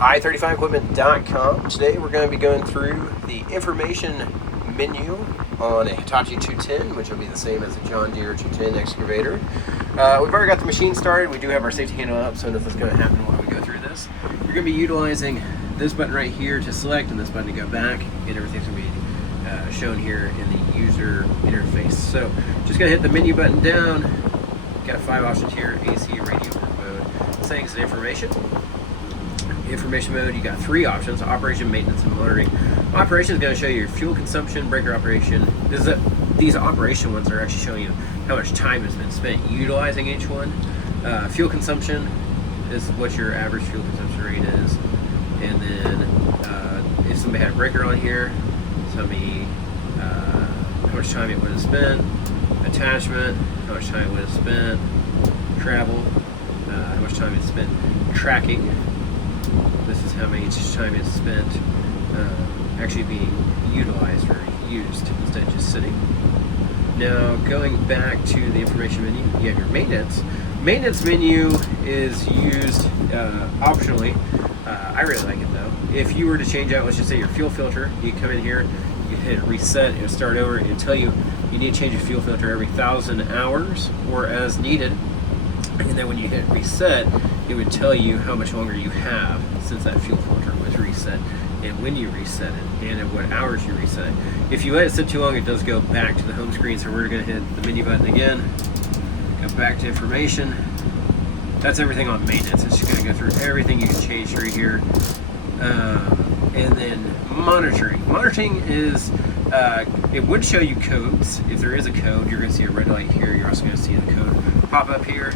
i35equipment.com. Today we're going to be going through the information menu on a Hitachi 210, which will be the same as a John Deere 210 excavator. We've already got the machine started. We do have our safety handle up, so nothing's going to happen while we go through this. You're going to be utilizing this button right here to select and this button to go back, and everything's going to be shown here in the user interface. So just going to hit the menu button down. Got 5 options here: AC, radio mode, settings, and information. Information mode, you got 3 options: operation, maintenance, and monitoring. Operation is going to show you your fuel consumption, breaker operation. These operation ones are actually showing you how much time has been spent utilizing each one. Fuel consumption is what your average fuel consumption rate is. And then if somebody had a breaker on here, tell me how much time it would have spent. Attachment, how much time it would have spent. Travel, how much time it spent tracking. This is how much time it's spent actually being utilized or used instead of just sitting. Now, going back to the information menu, you have your maintenance. Maintenance menu is used optionally. I really like it though. If you were to change out, let's just say your fuel filter, you come in here, you hit reset, it'll start over, and it'll tell you you need to change your fuel filter every 1,000 hours or as needed. And then when you hit reset, it would tell you how much longer you have since that fuel filter was reset, and when you reset it, and at what hours you reset it. If you let it sit too long, it does go back to the home screen, so we're going to hit the menu button again, go back to information. That's everything on maintenance. It's just going to go through everything you can change through here. And then monitoring. Monitoring is, it would show you codes. If there is a code, you're going to see a red light here. You're also going to see the code pop up here.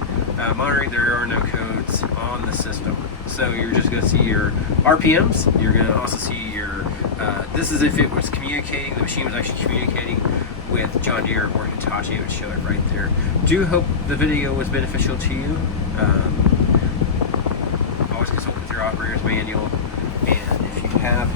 Monitoring, there are no codes on the system. So you're just going to see your RPMs. You're going to also see your, this is if it was communicating, the machine was actually communicating with John Deere or Hitachi. It would show it right there. Do hope the video was beneficial to you. Always consult with your operator's manual. And if you have